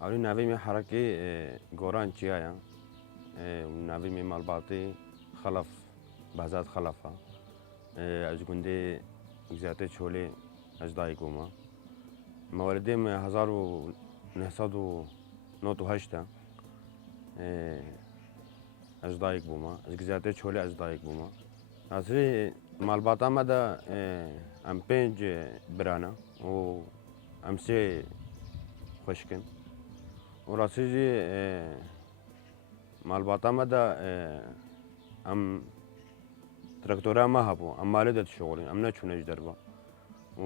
حاولي ناوي من حركة جوران تشيايا وناوي من مالباطي خلف بهزات خلفها از گنده گزارت شوله از دایگوما موالدیم 1998 از دایگ بوما از گزارت شوله از دایگ بوما اصلی مالباطا مدا ام پنج برانا و ام سه خشکن و راستی مالباطا مدا ام تراكتورا ما هبو ام مالدت شغلي ام نتشو دربا و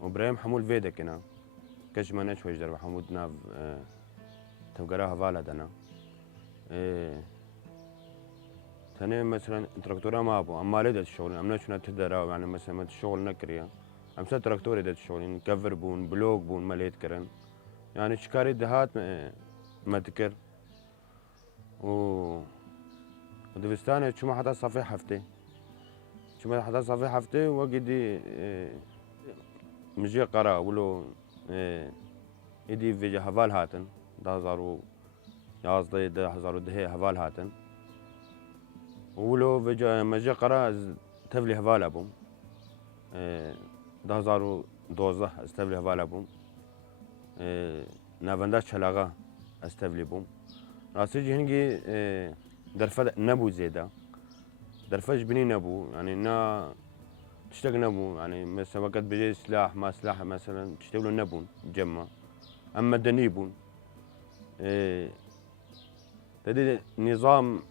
وابراهيم حمول فيدا كنا كش ما نتشو دربا حمود ناف تبقراها فالا دنا ثاني مثلا تراكتورا ما هبو ام مالدت شغلي ام نتشو تدرا يعني مثلا الشغل نكريا ام سا تراكتوري دت شغلي نكفر بون بلوك بون ماليت كرن يعني شكاري دهات ما تكر و ودبستاني شو ما حدا صافي حفتي شو ما حدا صافي حفتي وقدي مجي قرا ولو إيدي فيجا هفال هاتن ده هزارو يازدي ده هزارو دهي هفال هاتن ولو فيجا مجي قرا تفلي هفال أبوم ده هزارو دوزة استفلي هفال أبوم نافنداش شلاغة استفلي بوم راسيجي هنجي درفة نبو زيدا درفش بني نبو يعني نا تشتاق نبو يعني مثلا وقت بيجي سلاح ما سلاح مثلا تشتغلوا نبون جمع اما دنيبون تدي نظام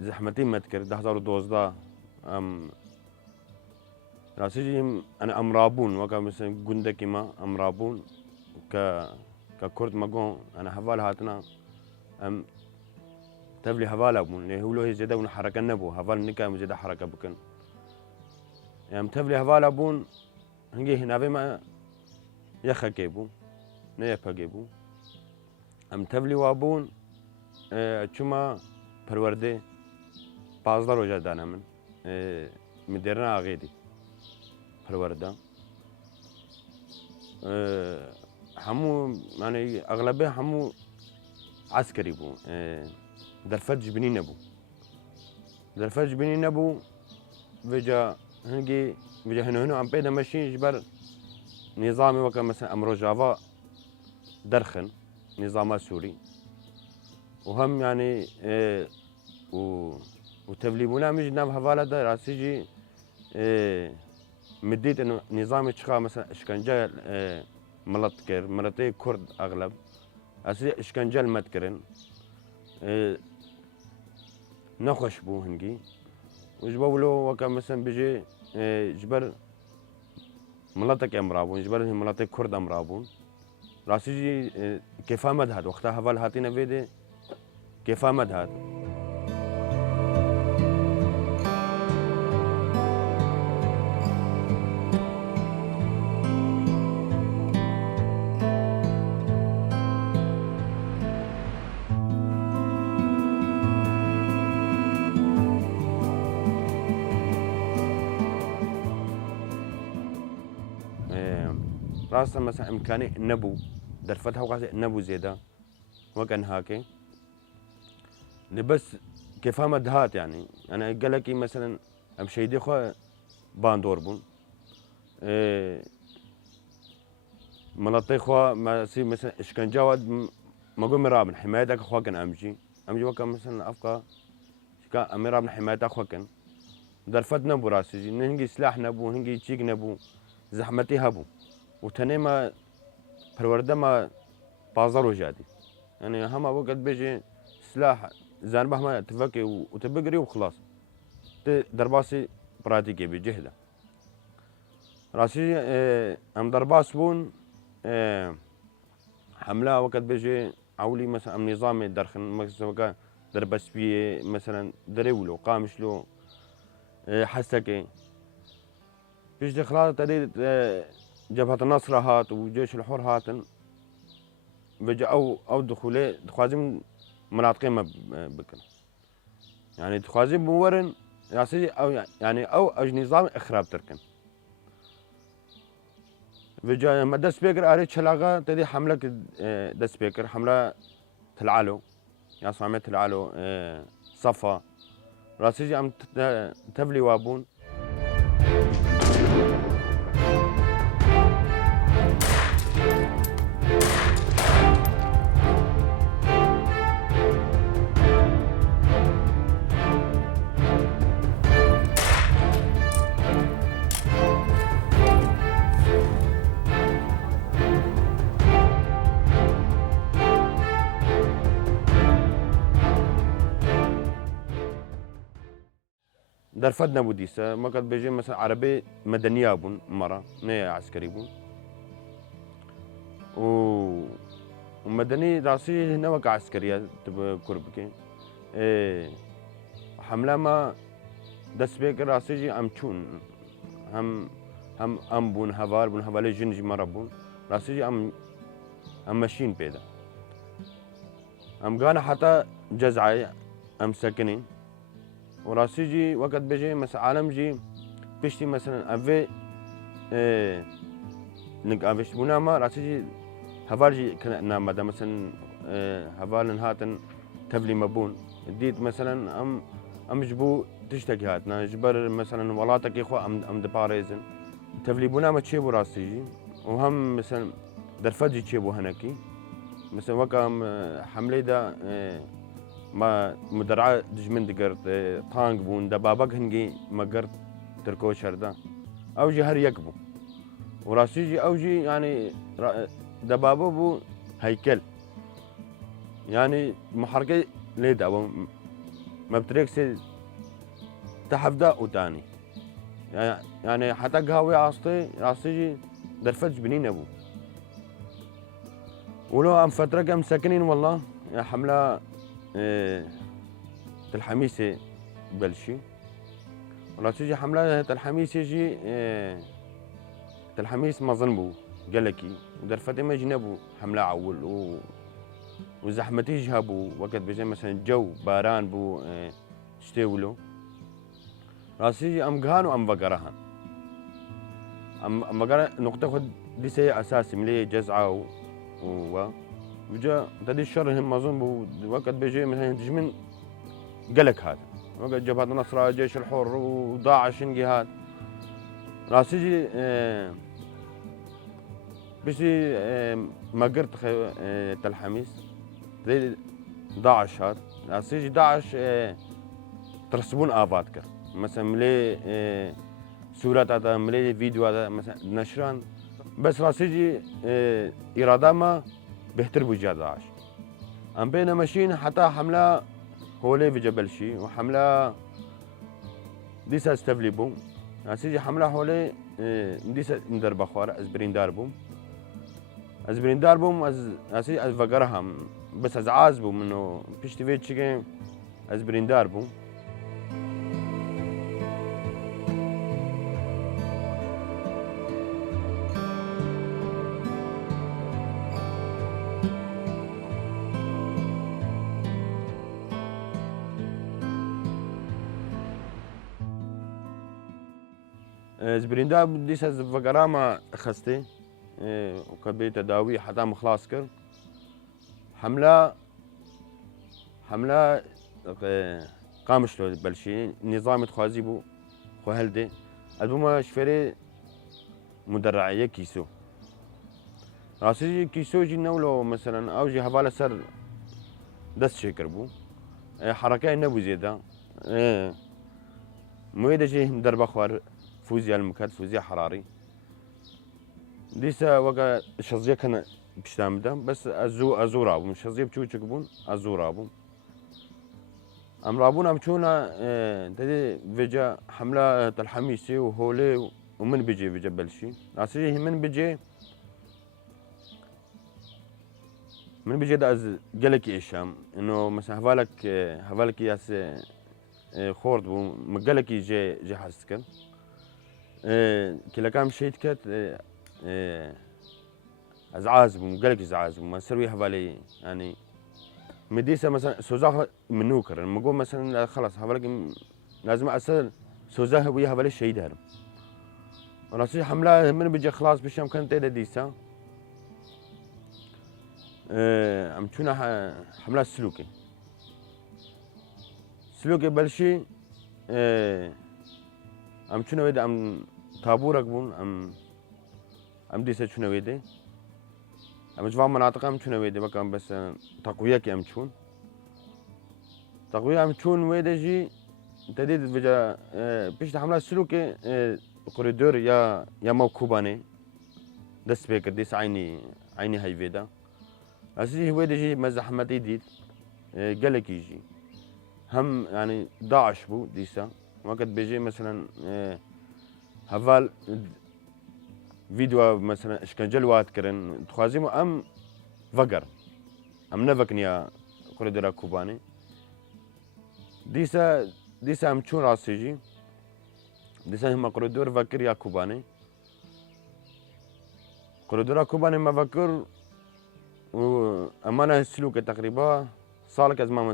زحمتين متكر ده هزار دوزدا ام راسيجي انا امرابون وقا مثلا قندكي ما امرابون ككرد مقون انا هفال هاتنا ام تبلي هفال ابون اللي هو له زياده حركه نبو هفال نكا زياده حركه بكن يعني تبلي هفال ابون هنجي هنا ما يخا كيبو نيبا كيبو ام تبلي وابون چما پرورده 15 روزه دانه من مدرنا اغيدي پرورده همو يعني اغلبيه همو عسكري بو درفج بني نبو درفج بني نبو فيجا هنجي فيجا هنا ام بيدا ماشي جبر نظامي وكا مثلا امرو جافا درخن نظامات سوري وهم يعني وتفليبونا مش نام هفالا دا راسيجي مديت انه نظامي تشخا مثلا اشكنجا ملتكر ملتي كرد اغلب اسي اشكنجا المتكرن نخش بو هنجي وجبولو وكا مثلا بيجي جبر ملتك امرابون جبر ملتك كرد امرابون راسيجي كيفا مدهد وقتها هفال هاتينا فيدي كيفا مدهد راسا مثلا امكاني نبو درفتها وقاسي نبو زياده وكان هاكي بس كيف مدهات يعني انا قال لك مثلا امشي دي خو باندور بون مناطق خو ما سي مثلا اشكنجا ود ما قوم مرابن حمايتك خو كان امجي وكان مثلا افقا شكا امرابن حمايتك خو كان درفت نبو راسي نهنجي سلاح نبو نهنجي تشيك نبو زحمتي هبو وتني ما پرورده ما بازارو جادي يعني هما وقت بيجي سلاح زانبه ما تفكي وتبقري وخلاص درباسي براتيكي بجهده راسي ام درباس بون حمله وقت بيجي عولي مثلا ام نظامي درخن مثلا دربس بيه مثلا دريولو قامشلو حسكي بيجي خلاص تريد جبهة النصر هات وجيش الحر هاتن بيجي او دخولي دخوازم مناطقين ما بكن يعني دخوازم بورن ياسي او يعني او اج نظام اخراب تركن فيجا ما دست بيكر أريد شلاغة تدي حملة دست بيكر حملة تلعلو يا صامت تلعلو صفا راسيجي أم تبلي وابون درفدنا بوديسة ما قد بيجي مثلا عربي مدنية بون مرة نية عسكري بون ومدني راسي هنا وقع عسكرية تبى كربكي حملة ما دست بيك راسي جي أمشون هم أم بون هفال جنجي مرة بون راسي جي أم ماشين بيدا أم قانا حتى جزعي أم ساكنين وراسي جي وقت بيجي مثلا عالم جي بيشتي مثلا أفي نك أفيش بونا ما راسي جي هفال جي كنا نام دا مثلا هفال هاتن تبلي مبون ديت مثلا أم جبو تشتكي هاتنا جبر مثلا ولاتك إخوة أم دباريزن تبلي بونا ما تشيبو راسي جي وهم مثلا درفجي تشيبو هناكي مثلا وقت حملي دا ما مدرعة دجمن دقرت طانق بون دبابق هنجي ما قرت تركو شردا أوجي هر يكبو وراسيجي أوجي يعني دبابة بو هيكل يعني محركة ليدا ما بتريكسي تحفدا وتاني يعني حتى قهوي عاصتي راسيجي درفج بنين أبو ولو أم فترة كم ساكنين والله يا حملة تلحميسي بلشي ولا تجي حملة تلحميس يجي تلحميس ما ظنبو قالكي ودرفتي ما جنبو حملة عول وزحمتي جهبو وقت بيجي مثلا جو باران بو شتيولو راسي ام قهان وام بقرهن ام بقرة نقطة خد دي سي اساسي ملي جزعة وجا تدي الشر هم اظن وقت بيجي مثلا تجمن قلق هذا وقت جبهة النصرة جيش الحر وداعش جهاد راسي جي بيجي ما قرت تلحميس زي داعش هذا راسي جي داعش ترسبون افاتكر مثلا ملي صورات هذا ملي فيديو هذا مثلا نشران بس راسي جي اراده ما بهتر بوجه داعش ام بينا ماشيين حتى حمله هولي في جبل شي وحمله ديسا استفليبو اسيجي حمله هولي ديسا ندر بخوار ازبرين داربوم ازبرين داربوم از اسي از فقرهم بس از عازبو منو بيشتي فيتشي ازبرين داربوم زبريندا بديش از فقرامة خستي وكبي تداوي حتى مخلاص كر حملة قامش له بلشي نظام تخازي بو خو هلدي البوما شفري مدرعية كيسو راسي كيسو جي نولو مثلا او جي هبالة سر دست شكر بو حركة نبو زيادة مويدا جي مدربة خوار فوزيا المكاد فوزيا حراري ديسا وقا شظية كان بشتامدا بس ازورابو مش شظية بتشوشك بون ازورابو ام رابون ام تشونا تدي فيجا حملة الحميسي وهولي ومن بيجي فيجا بلشي راسي من بيجي دا از قالك ايشام انه مثلا هفالك ياس خورد بو مقالك جي حسكن كلا كام شيء كات ازعاز مقالك ازعاز ما سروي هفالي يعني مديسه مثلا سوزا منوكر لما اقول مثلا خلاص هفالك لازم اسال سوزا هوي هفالي شيء دار راسي حملة من بيجي خلاص بشام كانت إلى ديسا عم تشونا حملة سلوكي بلشي عم تشونا ويدا عم طابورك بون عم ديسا تشونا ويدا عم جوا مناطق عم تشونا ويدا بقى بس تقوية كي عم تشون تقوية عم تشون ويدا جي تديد بجا بيش حملة سلوكي كوريدور يا موكوباني دست بيكر ديس عيني هاي فيدا أساسي هو يجي مزحمة يديد قالك يجي هم يعني داعش بو ديسا وقت بيجي مثلا هفال فيديو مثلا اشكنجل وات كرن تخازيمو ام فقر ام نفكن يا كوريدورا كوباني ديسا ام تشون راسيجي ديسا هم كوريدور فكر يا كوباني كوريدورا كوباني ما فكر وأمانة السلوكي تقريبا صارك أزمام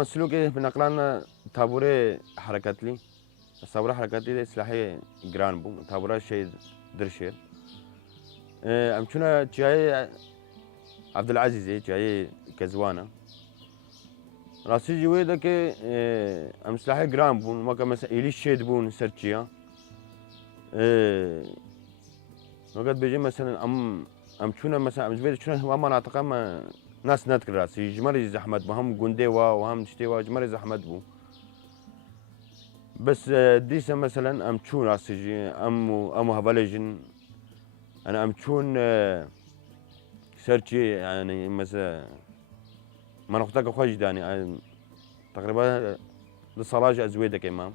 السلوكي بنقلنا تابوري حركات لي الصبورة حركات لي سلاحي جران بو تابورة شيء درشير أمشونا جاي عبد العزيز جاي كزوانة راسي جويدا كي أم سلاحي جران بو ما كان مثلا إلي شيد بون سرتشيا وقت بيجي مثلا ام شونا مثلا ام جبيد شونا هو مناطق ما ناس نذكر راسي جمري زحمت وهم جنديوا وهم تشتيوا جمري زحمت بو بس ديسا مثلا ام تشون راسي جي ام هفاليجن انا ام تشون سيرتشي يعني مثلا مناطق خوش داني تقريبا للصلاة ازويدة كمان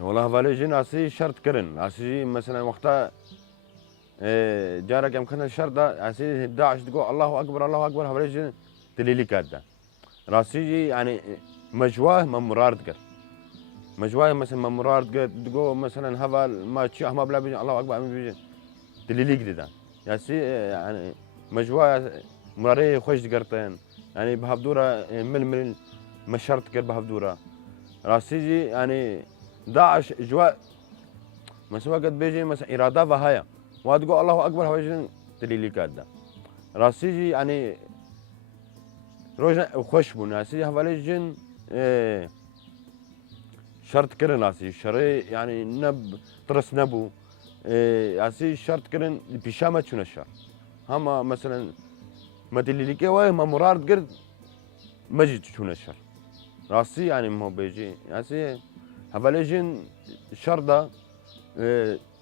والله فاليجين أسي شرط كرن أسي مثلا وقتها جارك يمكن الشرط أسي داعش تقول الله أكبر فاليجين تليلي كادا راسي يعني مجواه من مرارد كر مجواه مثلا من مرارد كر تقول مثلا هذا ما تشيء ما بلا بيجي الله أكبر بيجي تليلي كده يعني مجواه مراري خوش قرتين يعني بهبدورة من ما شرط كر بهبدورة راسي يعني داعش اجواء مثلا وقت بيجي مثلا اراده فهايا وتقول الله اكبر هواجن تليلي كادا راسيجي يعني روجنا خوشبو ناسي هفاليجن شرط كرن ناسي شري يعني نب ترس نبو اسي شرط كرن بيشامه شنو الشر هما مثلا ما تليلي كي ما مراد قرد مجد شنو الشر راسي يعني مو بيجي اسي هفاليجن شرطة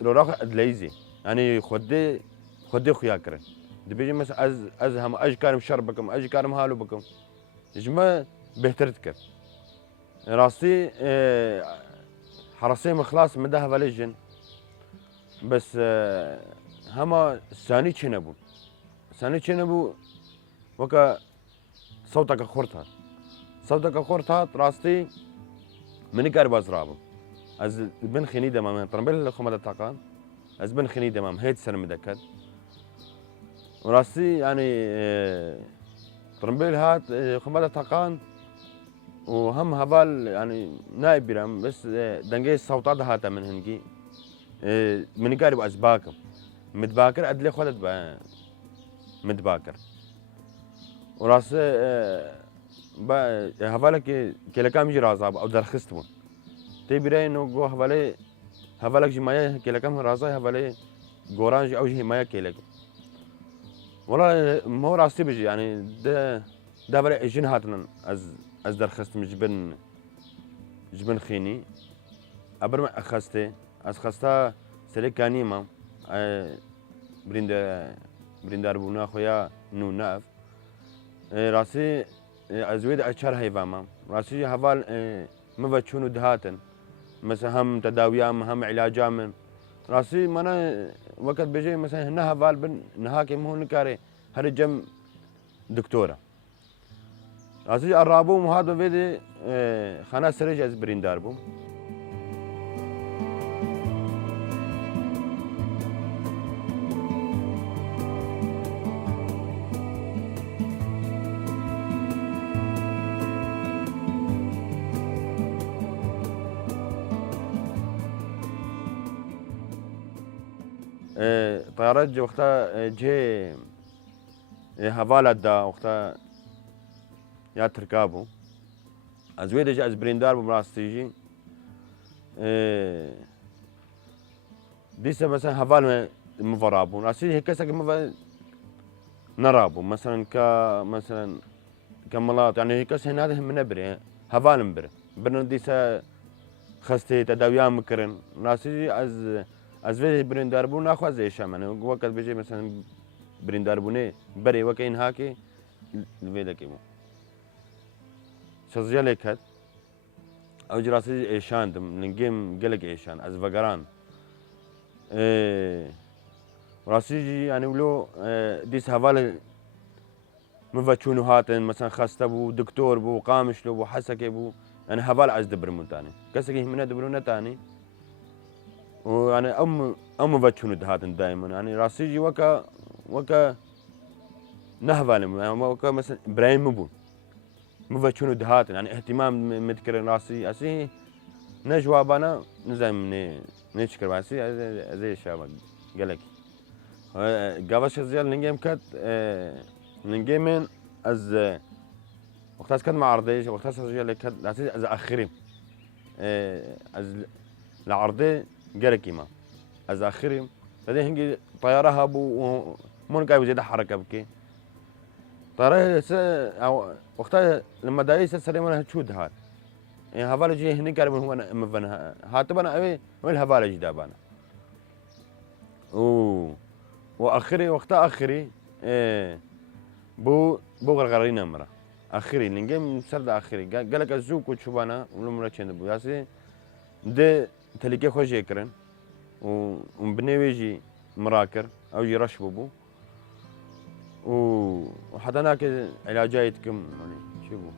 لو راح ادليزي يعني خدي خويا كرن دبيجي مثلا از هم اج كارم شربكم اج كارم هالو بكم جما بهترتكر راسي حرسي مخلاص مدى هفاليجن بس هما ثاني تشنبو وكا صوتك خورتها راستي من قارب ازرابو از بن خني دمام ترمبل خمد الطاقان از بن خني دمام هيت سنه مدكد وراسي يعني ترمبل هات خمد الطاقان وهم هبال يعني نائب برام بس دنجي الصوتات هاتا من هنجي من قارب ازباكم متباكر ادلي خلت متباكر وراسي هبالك كلكام يجي رازاب او درخست بون تبرأ إنه جو هفالك جماية كلكم رازا هفالي جورانج أو جماية كلك والله ما هو راسي بيجي يعني ده برا إجن هاتنا از درخست جبن خيني أبر ما خسته سلك كاني ما بريندار بونا خويا نو ناف راسي أزويد أشهر هيفاما راسي هفال ما بتشونو دهاتن مثلا هم تداويام هم علاجام راسي منا وقت بيجي مثلا هنا هفال بن نهاكي مو نكاري هرجم دكتوره راستی الرابوم هذا فيدي خنا سرج از بريندار بوم. طيارات وقتها جي هفالة دا وقتها يا تركابو از ويدا جا از بريندار بمراستيجي ديسا مثلا هفال مفرابو راسي هيك سك نرابو مثلا مثلا كملات يعني هيك هنا من بري هفال مبر برن ديسا خستي تداويا مكرن راسي از ويدا بريندار بو ناخذ زي شام يعني وقت بيجي مثلا بريندار بوني بري وكاين هاكي الفيدا كيمو شزيا لك هاد او جراسي ايشان دم نجيم قلق ايشان از فقران راسي يعني ولو ديس هفال مفتشونو هاتن مثلا خاسته بو دكتور بو قامش لو بو حسكي بو يعني هفال از دبرمون تاني كسكي من دبرونا تاني ويعني ام مفتشونو هاتن دائما يعني راسي وكا نهفال يعني وكا مثلا ابراهيم مبون مفتشونو دهاتن يعني اهتمام مذكر راسي اسي نجوابنا نزم نشكر باسي زي الشباب قالك قبل زيال نجيم كات نجيمن از وقت كات مع عرضي وقت زيال كات لاسي از اخرين از العرضي قالك ما از اخرين بعدين هنجي طياره هابو مون قايب زي حركه بكي طياره وقتها لما دايس سليمان تشود هاد يعني هفالة جي هني قالوا هو مفن هاتبنا أبي وين هفالة جدابنا وآخري وقتها آخري بو غرغرين مرة آخري نجيم سرد آخري قال لك الزوق وتشوفنا ولا مرة كنا بو ياسي ده تلقي خوش يكرن ومبني ويجي مراكر أو يرش بو وحتى هناك علاجاتكم يعني شوفوا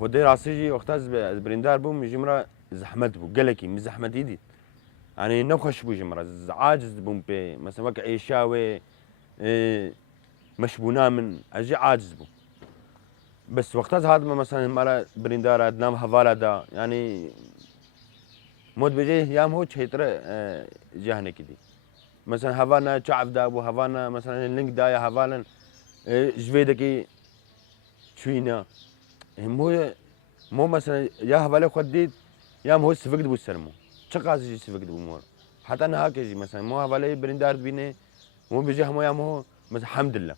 خدي راسيجي وقتها بريندار بوم جمرة زحمت بو قلكي مش زحمت يدي يعني نخش بو جمرة عاجز بوم بي مثلا وقع ايشاوي مشبونا من اجي عاجز بو بس وقتها هذا مثلا مالا بريندار نام هفالا دا يعني مود بيجي يام هو هيتر جهنة كدي مثلا هفانا شعب دا ابو هفانا مثلا اللينك دايا هفالا جفيدكي شوينا مو مثلا يا هفالا خديت يام هو سفقد بو السلمو شقاسي سفقد بو مور حتى انا هكذا مثلا مو هفالا بريندار بيني مو بيجي همو يام هو مثلا الحمد لله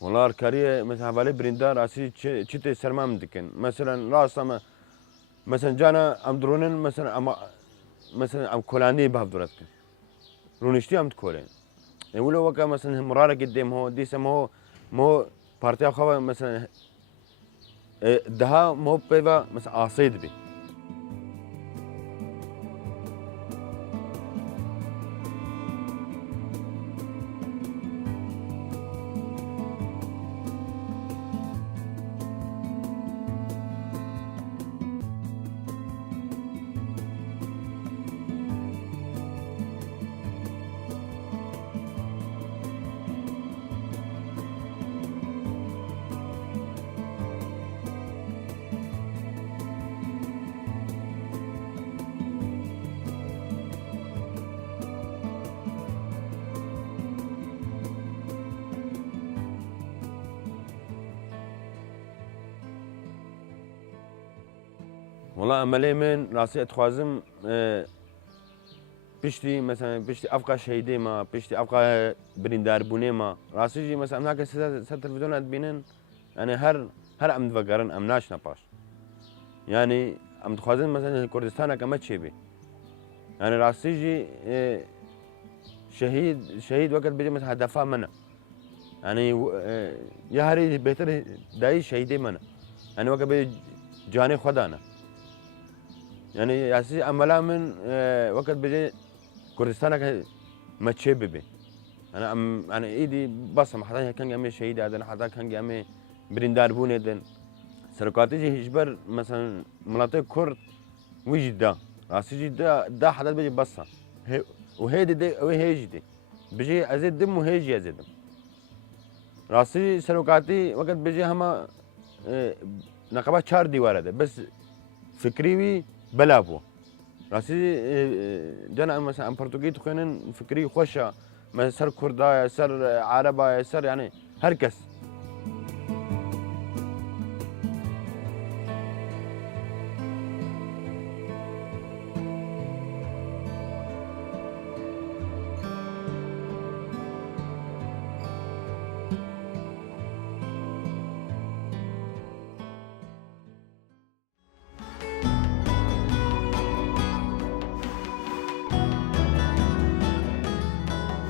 والله الكاريه مثلا هفالا بريندار اسي تشتي سرما مدكن مثلا راسا مثلا جانا ام درونن مثلا ام كولاني بهفدرتك رونشتي ام تكولين ولو وكا مثلا مراره قدام هو ديسا مو بارتي خوا مثلا دها مو بيبا مثلا عصيد بي والله املي من راسي اتخوازم بيشتي مثلا بيشتي افقى شهيدي ما بيشتي افقى بريندار بوني ما راسي جي مثلا هناك ست تلفزيونات بينن يعني هر هر ام دفگرن ام ناش نپاش يعني ام دخوازن مثلا كردستان كما تشيبي يعني راسي جي شهيد وقت بيجي مثلا دفاع منه يعني يا هري بهتر داي شهيدي منه يعني وقت بيجي جاني خدانا يعني اساس املا من وقت بيجي كردستان ما تشيبي بي انا ايدي بصم حتى كان جامي شهيد هذا حتى كان جامي بريندار بوني دن سرقاتي جي هجبر مثلا مناطق كرد وجدا راسي دا حدث بيجي بصة وهيدي دي وهيجي دي بيجي ازيد دم وهيجي ازيد دم راسي سرقاتي وقت بيجي هما نقابات 4 ديوار ده بس فكري بلابو راسي جانا مثلا برتغالي تخينن فكري خوشة مثلا سر كردا سر عربا سر يعني هركس